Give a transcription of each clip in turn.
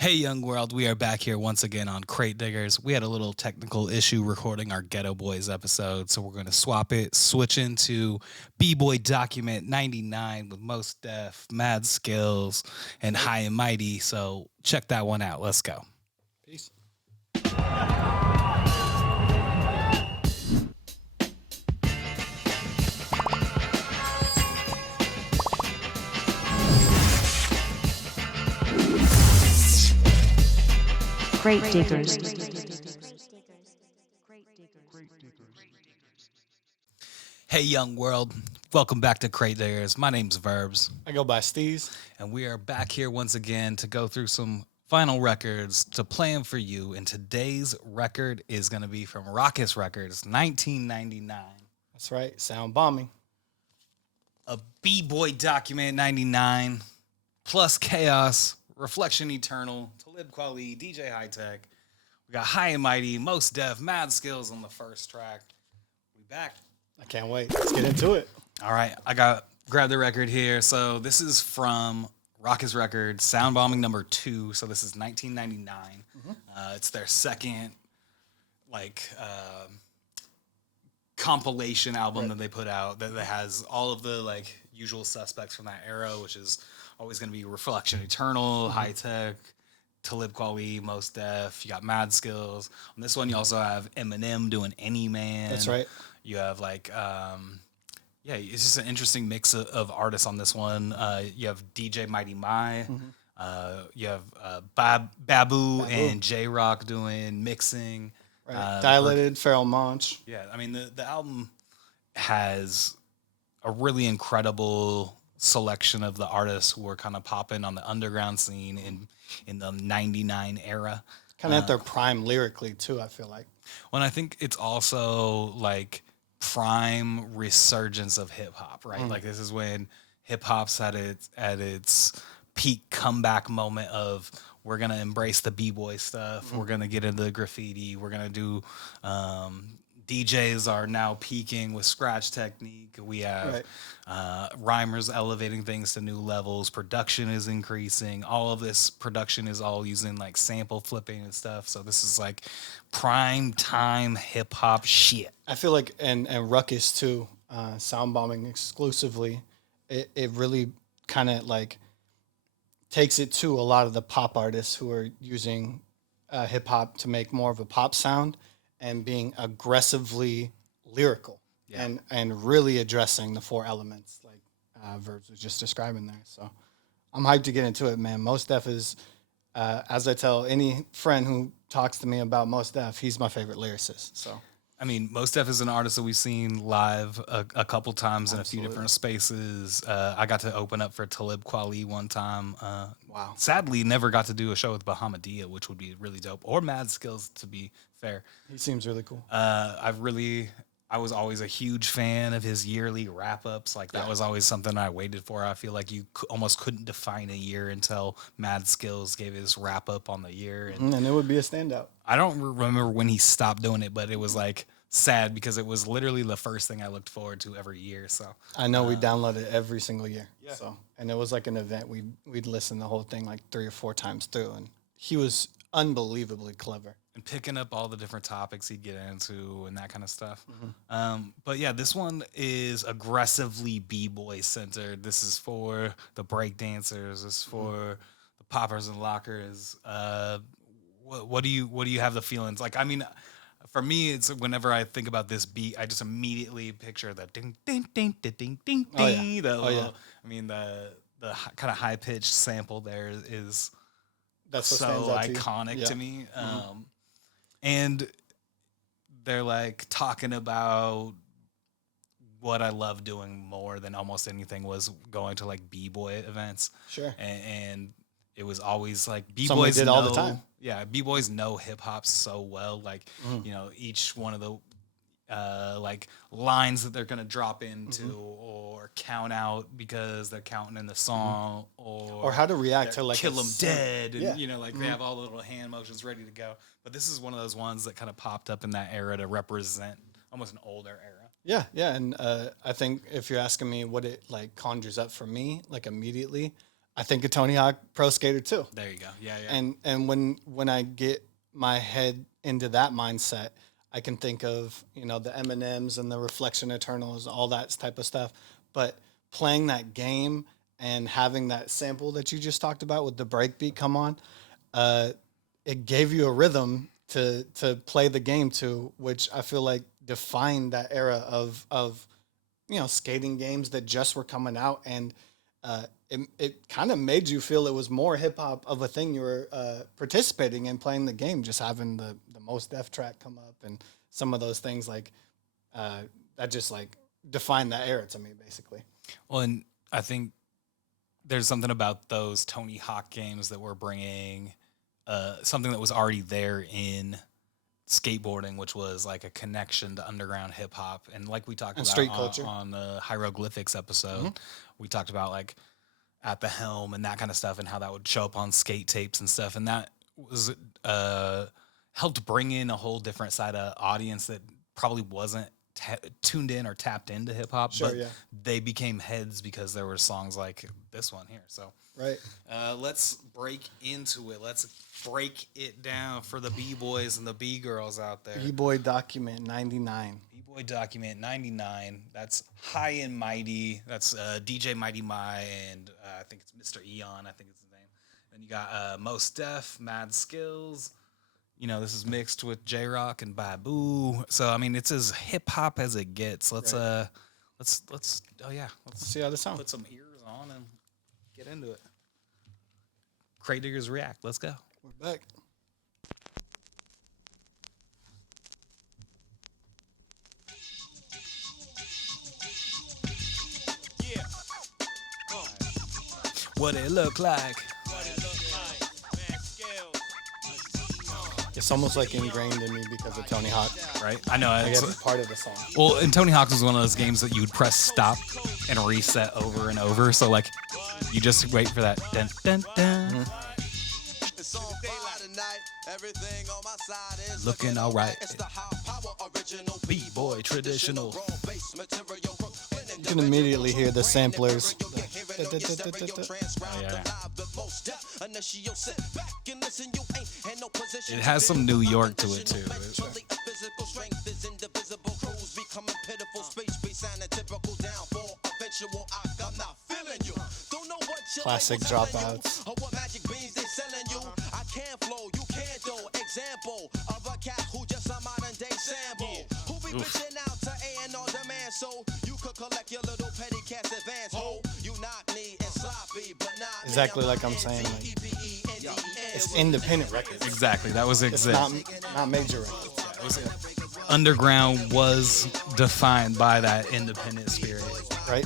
Hey, young world, we are back here once again on Crate Diggers. We had a little technical issue recording our Geto Boys episode, so we're going to switch into B-Boy Document 99 with Mos Def, Mad Skillz, and High and Mighty. So check that one out. Let's go. Peace. Crate Diggers. Hey, young world, welcome back to Crate Diggers. My name's Verbz, I go by Steez. and we are back here once again to go through some final records to play them for you. And today's record is going to be from Rawkus Records, 1999. That's right. Soundbombing. A B-Boy Document 99, plus Chaos, Reflection Eternal, Talib Kweli, DJ High Tech. We got High and Mighty, Mos Def, Mad Skillz on the first track. We back. I can't wait. Let's get into it. All right, grab the record here. So this is from Rawkus Records, Soundbombing II. So this is 1999. It's their second, compilation album that they put out that has all of the usual suspects from that era, which is always going to be Reflection Eternal, High Tech, Talib Kweli, Mos Def. You got Mad Skillz. On this one, you also have Eminem doing Any Man. That's right. You have it's just an interesting mix of artists on this one. You have DJ Mighty Mai. You have Babu and J Rock doing mixing. Right. Dilated, Pharrell Monch. Yeah, I mean the album has a really incredible selection of the artists who were kind of popping on the underground scene in the 99 era. Kind of at their prime lyrically, too, I feel like. Well, I think it's also like prime resurgence of hip hop, right? Like this is when hip hop's at its peak comeback moment of we're gonna embrace the b-boy stuff, we're gonna get into the graffiti, we're gonna do DJs are now peaking with scratch technique. We have rhymers elevating things to new levels. Production is increasing. All of this production is all using like sample flipping and stuff. So this is like prime time hip hop shit. I feel like, and Rawkus too, Soundbombing exclusively, it really kind of like takes it to a lot of the pop artists who are using hip hop to make more of a pop sound and being aggressively lyrical and really addressing the four elements like Verbz was just describing there. So I'm hyped to get into it, man. Mos Def is, as I tell any friend who talks to me about Mos Def, he's my favorite lyricist. So I mean, Mos Def is an artist that we've seen live a couple times in a few different spaces. I got to open up for Talib Kweli one time. Wow. Sadly, never got to do a show with Bahamadia, which would be really dope. Or Mad Skillz, to be fair. He seems really cool. I was always a huge fan of his yearly wrap-ups. Like, that was always something I waited for. I feel like you almost couldn't define a year until Mad Skillz gave his wrap-up on the year. And it would be a standout. I don't remember when he stopped doing it, but it was, sad because it was literally the first thing I looked forward to every year. So I know we downloaded it every single year. Yeah. So, and it was like an event. We'd listen the whole thing like 3 or 4 times through. And he was unbelievably clever. And picking up all the different topics he'd get into and that kind of stuff. But yeah, this one is aggressively b-boy centered. This is for the break dancers. This is for the poppers and lockers. What do you have the feelings like? I mean, for me, it's whenever I think about this beat, I just immediately picture the ding ding ding ding ding ding ding. I mean the kind of high pitched sample there is that's so iconic to me. And they're like talking about what I love doing more than almost anything was going to like b-boy events. Sure. And it was always like b-boys did all the time. Yeah, b-boys know hip hop so well. Like, each one of the lines that they're gonna drop into or count out because they're counting in the song or how to react to like kill them dead and they have all the little hand motions ready to go. But this is one of those ones that kind of popped up in that era to represent almost an older era. Yeah, and I think if you're asking me what it like conjures up for me, like immediately, I think of Tony Hawk Pro Skater 2. There you go. Yeah. And when I get my head into that mindset, I can think of, you know, the M&Ms and the Reflection Eternals, all that type of stuff. But playing that game and having that sample that you just talked about with the breakbeat come on, it gave you a rhythm to play the game to, which I feel like defined that era of you know, skating games that just were coming out, and it kind of made you feel it was more hip hop of a thing you were participating in playing the game, just having the Mos Def track come up and some of those things like that just like defined that era to me, basically. Well, and I think there's something about those Tony Hawk games that were bringing something that was already there in skateboarding, which was like a connection to underground hip hop, and like we talked And about street culture. on the hieroglyphics episode, we talked about like At the Helm and that kind of stuff, and how that would show up on skate tapes and stuff, and that was helped bring in a whole different side of audience that probably wasn't tuned in or tapped into hip hop, Sure, but yeah. they became heads because there were songs like this one here. So Right. let's break into it. Let's break it down for the B-boys and the B-girls out there. B-Boy Document 99. B-Boy Document 99. That's High and Mighty. That's DJ Mighty My, and I think it's Mr. Eon. I think it's his name. Then you got Mos Def, Mad Skillz. You know, this is mixed with J-Rock and Babu. So I mean, it's as hip hop as it gets. Let's let's See how this sounds. put some ears on and get into it. Crate Diggers React. Let's go. We're back. Yeah. What it look like? What it look like? Mad Skillz. It's almost like ingrained in me because of Tony Hawk. Right? I know. I It's, guess it's part of the song. well, and Tony Hawk was one of those games that you would press stop and reset over and over. So like, you just wait for that. Dun, dun, dun. It's on fire tonight. Everything on my side is Looking all right. It's the high power original B-boy traditional. raw bass material. You can immediately hear the samplers. It has some New York to it too. Classic Dropouts. What magic beans they selling you? I can't flow, you can't do. Example of a cat who just a modern day sample. Who be reaching out to A&R demand so you could collect your little petty cash advance. Ho, you knock me and sloppy, but not Exactly like I'm saying. Like, it's independent records. Exactly. That was It's exact. not major records, Underground was defined by that independent spirit. right?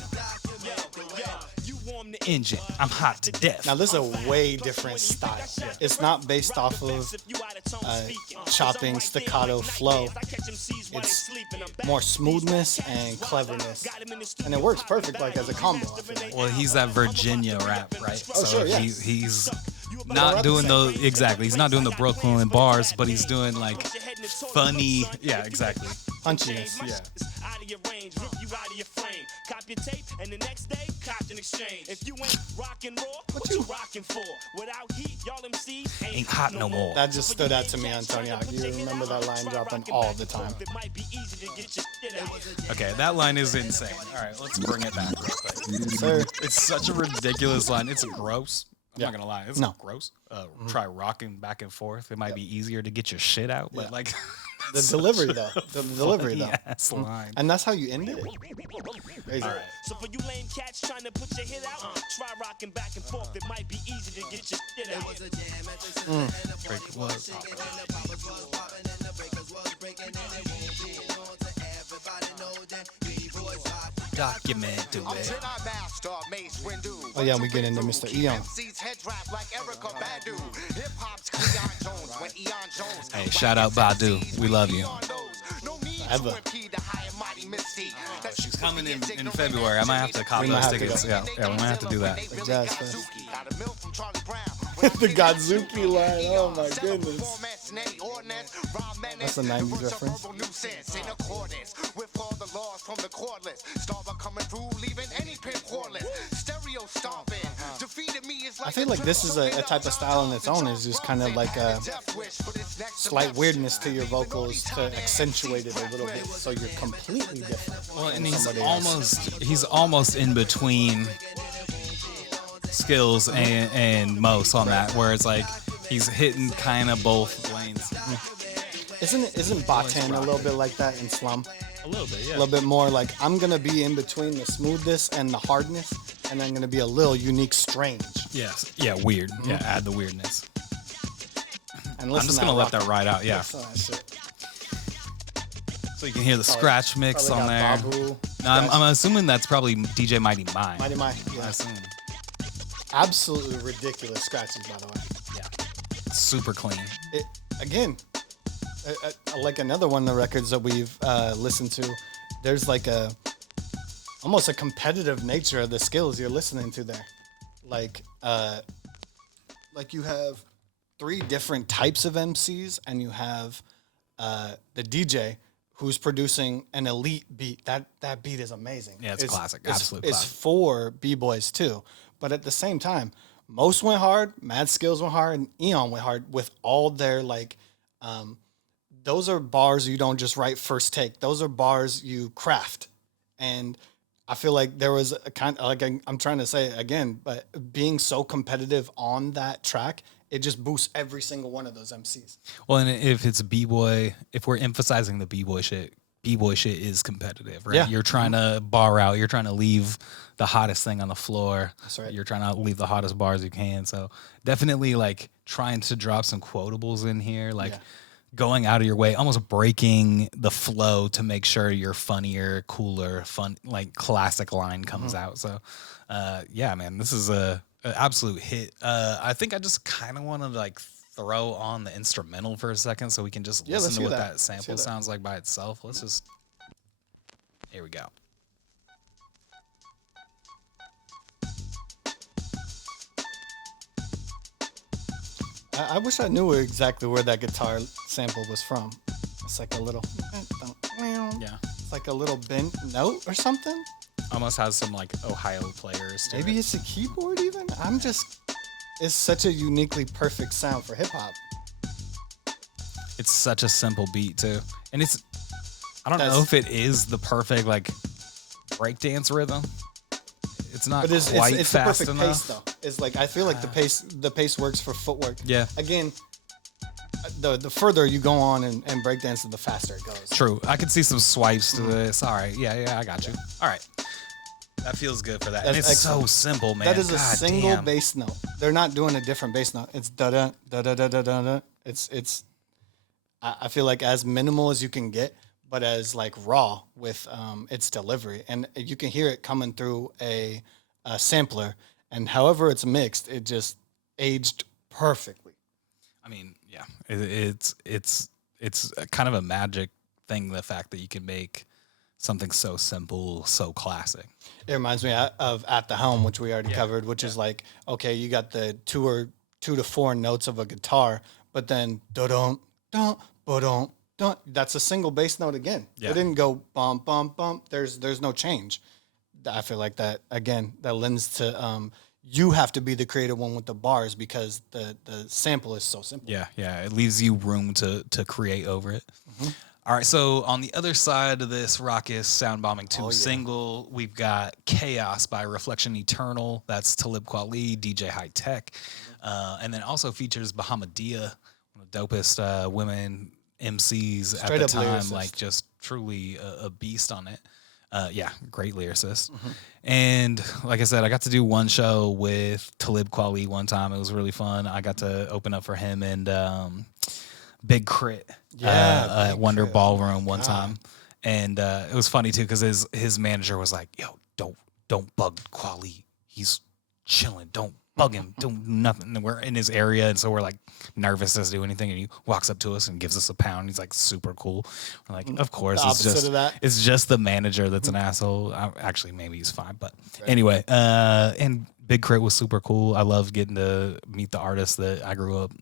Engine. I'm hot to death. Now this is a way different style. It's not based off of chopping staccato flow. It's more smoothness and cleverness, and it works perfect like as a combo. I feel like. Well, he's that Virginia rap, right? Oh, sure, yeah. He's not doing the exactly. He's not doing the Brooklyn bars, but he's doing like funny. Yeah, exactly. Punchiness, yeah. Out of your range, rip you out of your frame. Cop your tape, and the next day, cop an exchange. If you ain't rockin' raw, what you rockin' for? Without heat, y'all MCs Ain't hot no more. That just stood out to me on Tony Hawk. You remember that line dropping all the time. It might be easy to get your shit out. Okay, that line is insane. All right, let's bring it back real quick. Sir, It's such a ridiculous line. It's gross. I'm Yeah. not gonna lie. It's No. gross. Try rocking back and forth. It might be easier to get your shit out, but Yeah. like the delivery though. The delivery though. Yes, line. And that's how you end it. Crazy. So for you lame cats trying to put your hit out, try rocking back and forth. It might be easy to get your shit out. Break was popping. Document do it. Oh yeah, we get into Mr. Eon. Hey, shout out Badu. We love you. Ever. She's coming in February. I might have to cop We might those have to tickets. go. Yeah, we might have to do that. Jazz Fest. The Godzuki line. Oh my goodness. That's a 90s reference. With all the laws from the cordless, Starbuck coming through, leaving any pimp cordless. Stereo stomping, Defeated me is I feel like this is a type of style on its own. Is just kind of like a slight weirdness to your vocals to accentuate it a little bit, so you're completely different. Well, and than somebody else. he's almost in between Skillz and Mos on that, where it's like he's hitting kind of both lanes. Isn't Batan a little bit like that in Slum? A little bit, yeah. A little bit more like I'm gonna be in between the smoothness and the hardness, and I'm gonna be a little unique, strange. Yes, yeah, weird. Yeah, add the weirdness. And I'm just gonna let that ride out. Yeah. Listen to that shit. So you can hear the scratch mix on Probably there. got Babu. No, I'm assuming that's probably DJ Mighty Mine. Mighty Mike. I Yeah. assume. Absolutely ridiculous scratches, by the way. Yeah. Super clean. Again, like another one of the records that we've listened to, there's like almost a competitive nature of the skills you're listening to there. Like you have 3 different types of MCs, and you have the DJ who's producing an elite beat. That beat is amazing. Yeah, it's classic. Absolute It's classic. for B-boys too. But at the same time, Mos went hard, Mad Skillz went hard, and Eon went hard with all their like those are bars you don't just write first take. Those are bars you craft. And I feel like there was a kind of like I'm trying to say it again, but being so competitive on that track, it just boosts every single one of those MCs. Well, and if it's B-boy, if we're emphasizing the B-boy shit is competitive, right? Yeah. You're trying to bar out. You're trying to leave the hottest thing on the floor. That's right. You're trying to leave the hottest bars you can. So definitely like trying to drop some quotables in here, like going out of your way, almost breaking the flow to make sure your funnier, cooler, fun, like classic line comes out. So yeah, man, this is an absolute hit. I think I just kind of want to like throw on the instrumental for a second so we can just listen to what that sample sounds like by itself. Let's just, here we go. I wish I knew exactly where that guitar sample was from. It's like a little, Yeah. it's like a little bent note or something. Almost has some like Ohio players to Maybe it. it's a keyboard even. It's such a uniquely perfect sound for hip hop. It's such a simple beat too. And I don't know That's- if it is the perfect like breakdance rhythm. It's not But it's quite the fast perfect enough. pace though. It's like I feel like the pace works for footwork. Yeah. Again, the further you go on and breakdance, the faster it goes. True. I could see some swipes to this. All right. Yeah, I got you. All right. That feels good for that. And That's it's so excellent. simple, man. That is a God single damn. bass note. They're not doing a different bass note. It's da da da da da da da da. It's. I feel like as minimal as you can get, but as like raw with its delivery, and you can hear it coming through a sampler, and however it's mixed, it just aged perfectly. I mean, yeah. It's kind of a magic thing, the fact that you can make something so simple, so classic. It reminds me of At the Helm, which we already covered, which is like, okay, you got the 2 to 4 notes of a guitar, but then da-dum, dum, ba-dum, dum. That's a single bass note again. Yeah. It didn't go bump, bump, bump. There's no change. I feel like that, again, that lends to you have to be the creative one with the bars because the sample is so simple. Yeah. It leaves you room to create over it. All right, so on the other side of this Rawkus Soundbombing II single, we've got Chaos by Reflection Eternal. That's Talib Kweli, DJ High Tech. And then also features Bahamadia, one of the dopest women MCs Straight at the up time, lyricist. like just truly a beast on it. Yeah, great lyricist. And like I said, I got to do one show with Talib Kweli one time. It was really fun. I got to open up for him and Big Crit at Big Wonder Crit. Ballroom one time. And it was funny too because his manager was like, yo, don't bug Kweli. He's chilling. Don't bug him. Do nothing. And we're in his area, and so we're like nervous to do anything. And he walks up to us and gives us a pound. He's like super cool. We're like, of course, The it's opposite just of that. it's just the manager that's an asshole. Actually, maybe he's fine, but anyway. And Big Crit was super cool. I love getting to meet the artists that I grew up,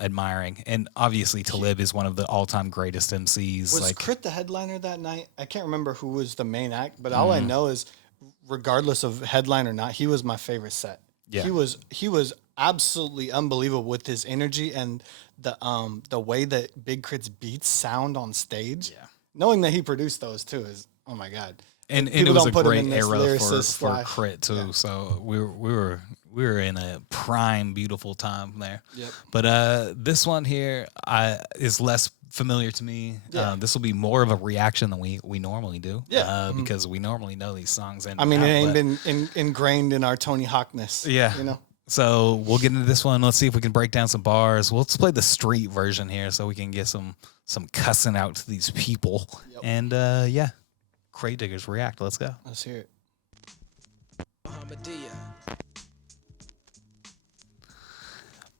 admiring. And obviously, Talib is one of the all-time greatest MCs. Was like, Crit the headliner that night? I can't remember who was the main act, but all I know is regardless of headline or not, he was my favorite set. Yeah. He was absolutely unbelievable with his energy and the way that Big Crit's beats sound on stage. Yeah. Knowing that he produced those too is, oh my God. And People it was don't a put him great in this era lyricist for slash- Crit too. So we were in a prime, beautiful time there. Yep. But this one here is less familiar to me. Yeah. This will be more of a reaction than we normally do. Yeah. Because we normally know these songs. And I mean, it ain't been ingrained in our Tony Hawkness. Yeah. You know? So we'll get into this one. Let's see if we can break down some bars. Let's play the street version here so we can get some cussing out to these people. Yep. And yeah, Crate Diggers react. Let's go. Let's hear it.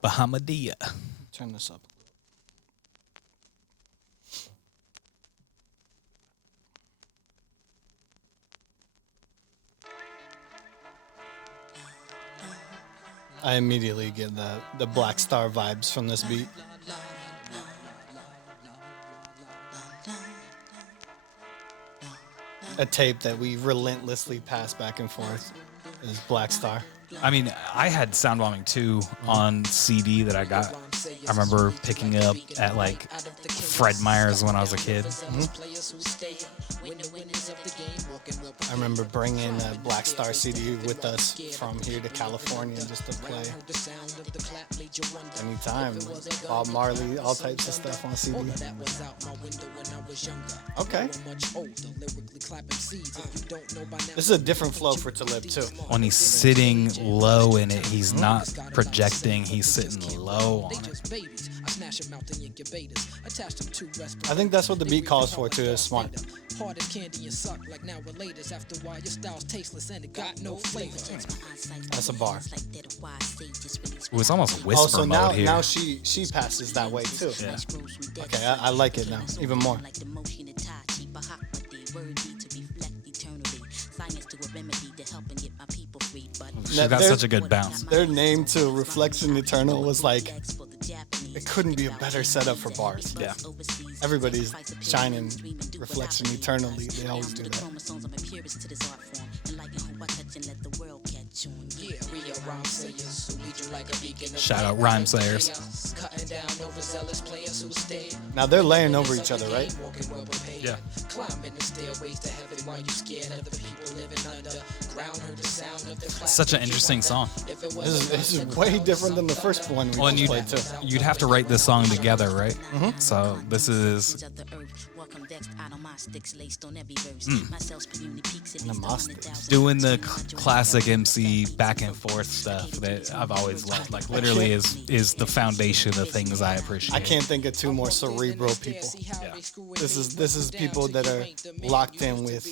Bahamadia. Turn this up. I immediately get the Black Star vibes from this beat. A tape that we relentlessly pass back and forth is Black Star. I mean, I had Soundbombing II on CD that I got. I remember picking up at like Fred Meyer's when I was a kid. I remember bringing a Black Star CD with us from here to California just to play anytime. Bob Marley, all types of stuff on CD. Okay. This is a different flow for Talib too. When he's sitting low in it, he's not projecting, he's sitting low on it. I think that's what the beat calls for too. It's smart. That's a bar. It was almost Oh, whisper so mode here. now she passes that way too. Yeah. Okay, I like it now even more. She's got such a good bounce. Their name to Reflection Eternal was like, it couldn't be a better setup for bars. Yeah. Everybody's shining Reflection Eternally. They always do that. Shout out Rhyme Slayers. Now they're laying over each other, right? Yeah. Such an interesting song. This is way different than the first one we Well, and just played too. you'd have to write this song together, right? So this is doing the classic MC back and forth stuff that I've always loved. Like literally is the foundation of things I appreciate. I can't think of two more cerebral people. Yeah. This is people that are locked in with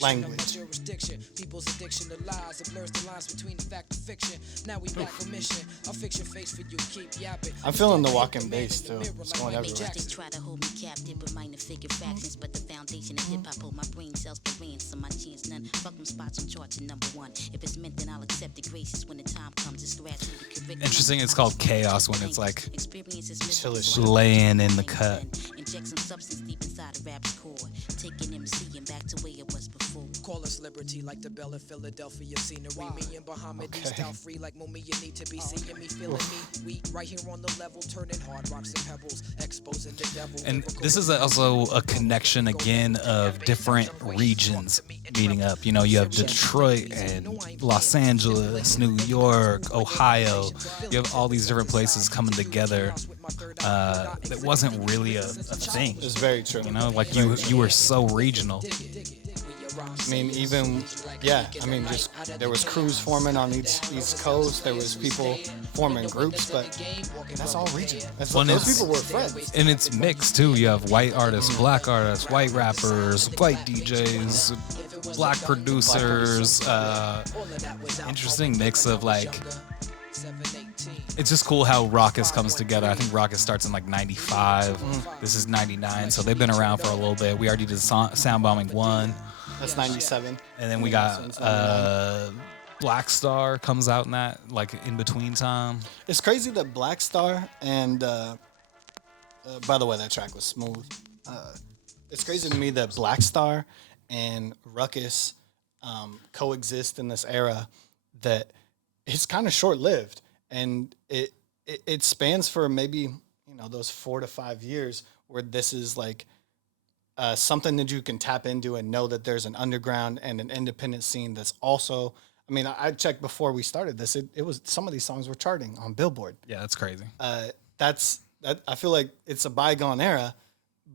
language. I'm feeling the walking bass too. It's going everywhere. They try to hold me captive with minor figure fractions, but the foundation of hip hop hold my brain cells for ransom. My chance none. Fuck them spots on charts at number one. If it's meant, then I'll accept it gracious when the time comes. It's gradually Interesting. It's called chaos when it's like Chillish. laying in the cut. Inject some substance deep inside a rap's core. Taking MC and back to where it was before. Call us liberty like the Bell of Philadelphia scenery. Me and Bahamadia style free like Mumia need to be seeing me, feeling me. We right here on the level, turning hard rocks and pebbles, exposing the devil. And this is also a connection again of different regions meeting up. You know, you have Detroit and Los Angeles, New York, Ohio. You have all these different places coming together. That wasn't really a thing. It's very true. You know, like you were so regional. I mean, even, yeah, I mean, just there was crews forming on East Coast. There was people forming groups, but that's all regional. Those people were friends. And it's mixed too. You have white artists, black artists, white rappers, white DJs, black producers. Interesting mix of like. It's just cool how Rawkus comes together. I think Rawkus starts in like 95. This is 99, so they've been around for a little bit. We already did Soundbombing I. That's 97. And then we got Black Star comes out in that, like in between time. It's crazy that Black Star and, by the way, that track was smooth. It's crazy to me that Black Star and Rawkus coexist in this era that it's kind of short lived, and it spans for maybe those 4 to 5 years where this is like something that you can tap into and know that there's an underground and an independent scene that's also. I mean, I checked before we started this. It was some of these songs were charting on Billboard. Yeah, that's crazy. That I feel like it's a bygone era,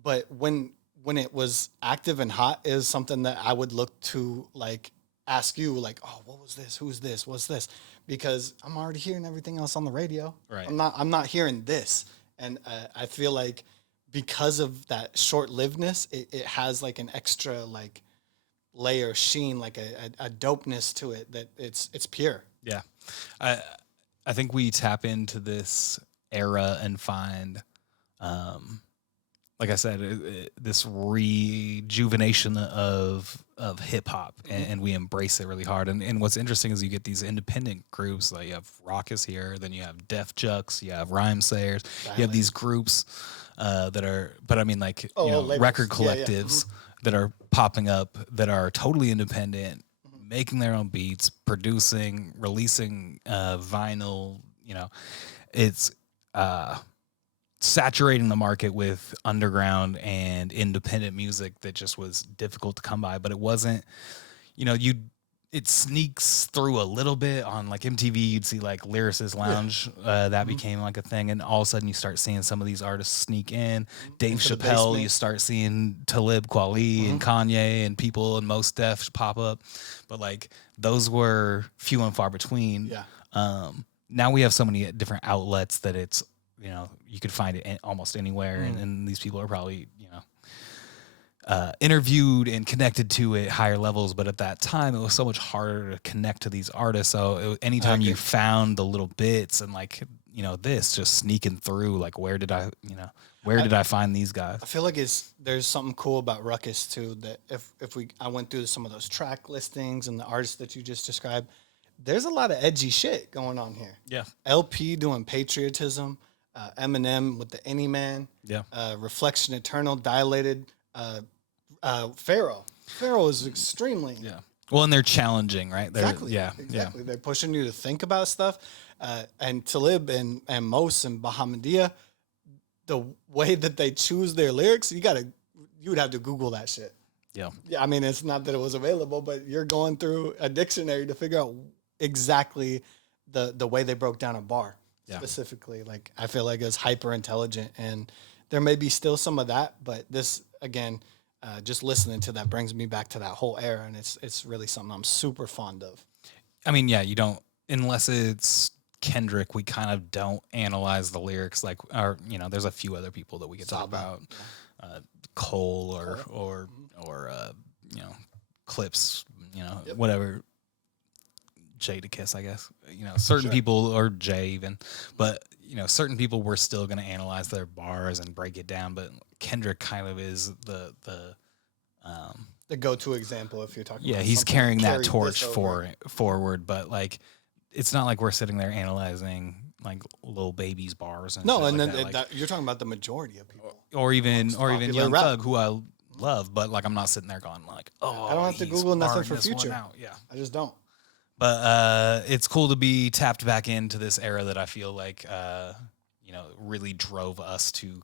but when it was active and hot is something that I would look to like ask you like, oh, what was this? Who's this? What's this? Because I'm already hearing everything else on the radio. Right. I'm not hearing this, and I feel like because of that short-livedness, it has like an extra like layer of sheen, like a dopeness to it that it's pure. Yeah. I think we tap into this era and find, like I said, this rejuvenation of hip hop, and we embrace it really hard. And what's interesting is you get these independent groups, like you have Rawkus here, then you have Def Jux, you have Rhyme Sayers, you have these groups that are, but I mean like record collectives that are popping up that are totally independent, making their own beats, producing, releasing vinyl. It's saturating the market with underground and independent music that just was difficult to come by. But it wasn't, it sneaks through a little bit on like MTV. You'd see like Lyricist Lounge that became like a thing, and all of a sudden you start seeing some of these artists sneak in. Dave Into the Chappelle, basement. you start seeing Talib Kweli and Kanye and people and Mos Def pop up, but like those were few and far between. Yeah. Now we have so many different outlets that it's you could find it almost anywhere, and these people are probably interviewed and connected to it higher levels. But at that time, it was so much harder to connect to these artists. So anytime you found the little bits and like this just sneaking through, like where did I find these guys? I feel like there's something cool about Rawkus too. That if I went through some of those track listings and the artists that you just described, there's a lot of edgy shit going on here. Yeah. LP doing Patriotism, Eminem with the Any Man, Yeah. Reflection Eternal, Dilated, Pharaoh. Pharaoh is extremely Well, and they're challenging, right? exactly. Yeah. Exactly. They're pushing you to think about stuff. And Talib and Mos and Bahamadia, the way that they choose their lyrics, you would have to Google that shit. Yeah. Yeah, I mean, it's not that it was available, but you're going through a dictionary to figure out exactly the way they broke down a bar specifically. Like, I feel like it's hyper intelligent, and there may be still some of that, but this again, just listening to that brings me back to that whole era, and it's really something I'm super fond of. I mean, yeah, you don't, unless it's Kendrick, we kind of don't analyze the lyrics like, or there's a few other people that we could talk about, Cole or Clips, whatever. Jay to Kiss, I guess. Certain people, or Jay even, but certain people we're still going to analyze their bars and break it down. But Kendrick kind of is the go-to example if you're talking. Yeah, about he's carrying that torch forward, but like, it's not like we're sitting there analyzing like Lil Baby's bars. And no, shit and like then that. you're talking about the majority of people, or even Young rap. Thug, who I love, but like I'm not sitting there going like, oh, I don't have to he's Google nothing barring for this one Future. out. Yeah. I just don't. But it's cool to be tapped back into this era that I feel like really drove us to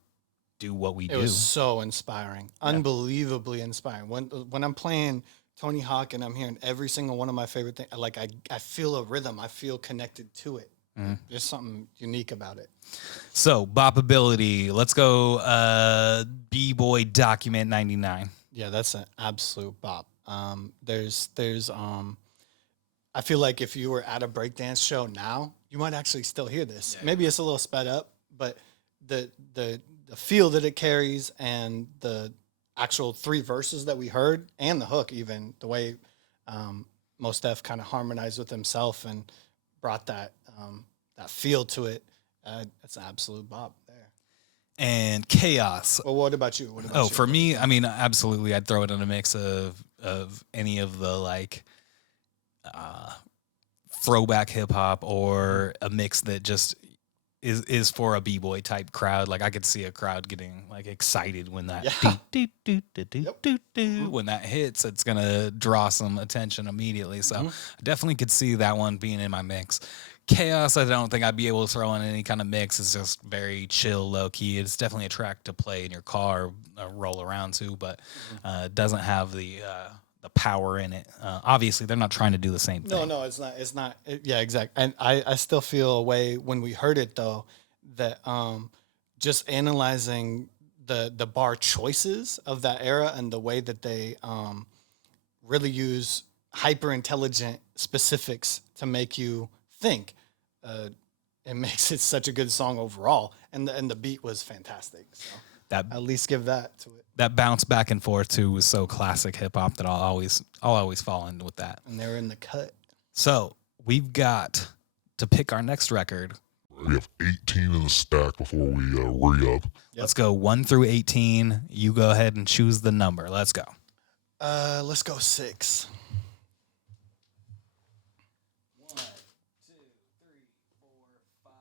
do what we do. It was so inspiring, unbelievably inspiring. When I'm playing Tony Hawk and I'm hearing every single one of my favorite things, like I feel a rhythm, I feel connected to it. There's something unique about it. So bopability, let's go. B-Boy Document 99. Yeah, that's an absolute bop. There's I feel like if you were at a breakdance show now, you might actually still hear this. Maybe it's a little sped up, but the feel that it carries and the actual 3 verses that we heard and the hook, even the way Mos Def kind of harmonized with himself and brought that feel to it. That's an absolute bop there. And Chaos. Well, what about you? For me, I mean, absolutely, I'd throw it in a mix of any of the like throwback hip hop, or a mix that just is for a b-boy type crowd. Like I could see a crowd getting like excited when that when that hits. It's gonna draw some attention immediately. So I definitely could see that one being in my mix. Chaos, I don't think I'd be able to throw in any kind of mix. It's just very chill, low key. It's definitely a track to play in your car, roll around to, but it doesn't have the power in it. Obviously, they're not trying to do the same thing. No, it's not. It's not. Yeah, exactly. And I still feel a way when we heard it though that just analyzing the bar choices of that era and the way that they really use hyper intelligent specifics to make you think. It makes it such a good song overall, and the beat was fantastic. So That at least give that to it. that bounce back and forth too was so classic hip hop that I'll always fall in with that. And they're in the cut. So we've got to pick our next record. We have 18 in the stack before we re-up. Let's go 1 through 18. You go ahead and choose the number. Let's go. Let's go 6. 1, 2, 3, 4, 5,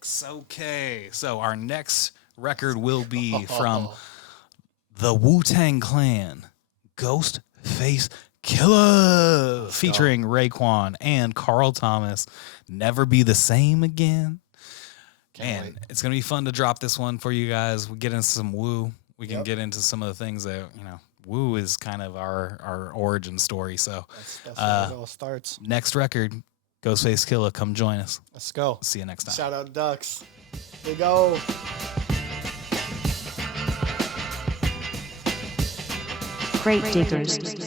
6. Okay, so our next record will be from the Wu-Tang Clan, Ghostface Killah, featuring Raekwon and Carl Thomas. Never Be the Same Again. And it's going to be fun to drop this one for you guys. We get into some Wu. We can get into some of the things that, Wu is kind of our origin story. So That's how it all starts. next record, Ghostface Killah, come join us. Let's go. See you next time. Shout out Ducks. Here we go. Great Diggers.